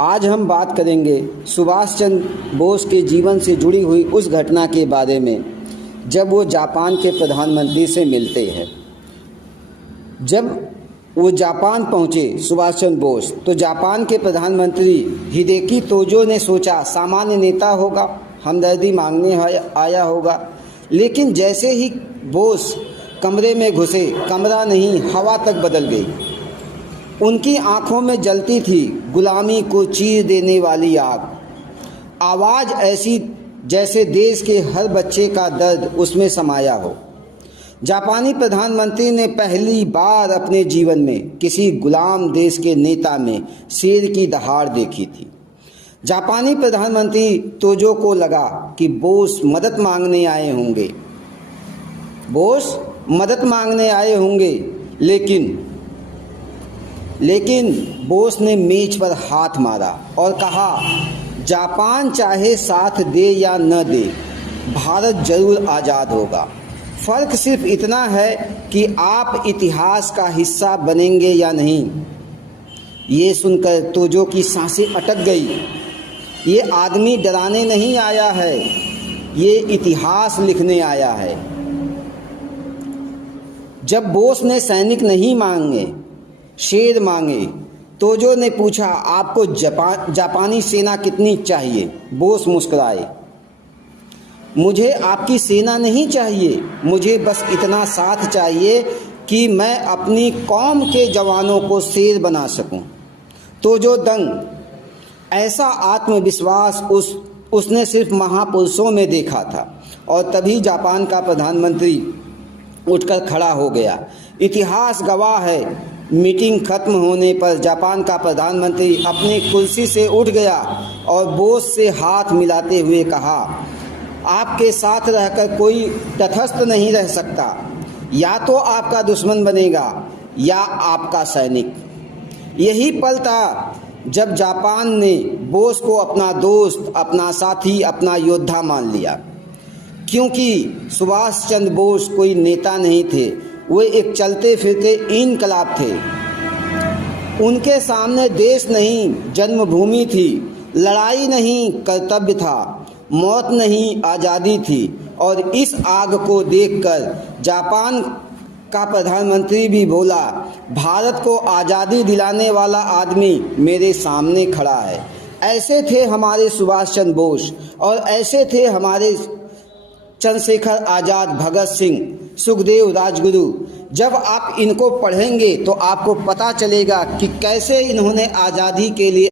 आज हम बात करेंगे सुभाष चंद्र बोस के जीवन से जुड़ी हुई उस घटना के बारे में जब वो जापान के प्रधानमंत्री से मिलते हैं। जब वो जापान पहुँचे सुभाष चंद्र बोस, तो जापान के प्रधानमंत्री हिदेकी तोजो ने सोचा सामान्य नेता होगा, हमदर्दी मांगने आया होगा। लेकिन जैसे ही बोस कमरे में घुसे, कमरा नहीं हवा तक बदल गई। उनकी आंखों में जलती थी गुलामी को चीर देने वाली आग। आवाज़ ऐसी जैसे देश के हर बच्चे का दर्द उसमें समाया हो। जापानी प्रधानमंत्री ने पहली बार अपने जीवन में किसी गुलाम देश के नेता में शेर की दहाड़ देखी थी। जापानी प्रधानमंत्री तोजो को लगा कि बोस मदद मांगने आए होंगे, लेकिन बोस ने मेज पर हाथ मारा और कहा, जापान चाहे साथ दे या न दे, भारत जरूर आज़ाद होगा। फ़र्क सिर्फ इतना है कि आप इतिहास का हिस्सा बनेंगे या नहीं। ये सुनकर तोजो की सांसें अटक गई। ये आदमी डराने नहीं आया है, ये इतिहास लिखने आया है। जब बोस ने सैनिक नहीं मांगे, शेर मांगे, तोजो ने पूछा, आपको जापानी सेना कितनी चाहिए? बोस मुस्कुराए, मुझे आपकी सेना नहीं चाहिए, मुझे बस इतना साथ चाहिए कि मैं अपनी कौम के जवानों को शेर बना सकूं। तोजो दंग। ऐसा आत्मविश्वास उसने सिर्फ महापुरुषों में देखा था। और तभी जापान का प्रधानमंत्री उठकर खड़ा हो गया। इतिहास गवाह है, मीटिंग खत्म होने पर जापान का प्रधानमंत्री अपनी कुर्सी से उठ गया और बोस से हाथ मिलाते हुए कहा, आपके साथ रहकर कोई तटस्थ नहीं रह सकता। या तो आपका दुश्मन बनेगा या आपका सैनिक। यही पल था जब जापान ने बोस को अपना दोस्त, अपना साथी, अपना योद्धा मान लिया। क्योंकि सुभाष चंद्र बोस कोई नेता नहीं थे, वे एक चलते फिरते इनकलाब थे। उनके सामने देश नहीं जन्मभूमि थी, लड़ाई नहीं कर्तव्य था, मौत नहीं आज़ादी थी। और इस आग को देखकर जापान का प्रधानमंत्री भी बोला, भारत को आज़ादी दिलाने वाला आदमी मेरे सामने खड़ा है। ऐसे थे हमारे सुभाष चंद्र बोस और ऐसे थे हमारे चंद्रशेखर आज़ाद, भगत सिंह, सुखदेव, राजगुरु। जब आप इनको पढ़ेंगे तो आपको पता चलेगा कि कैसे इन्होंने आज़ादी के लिए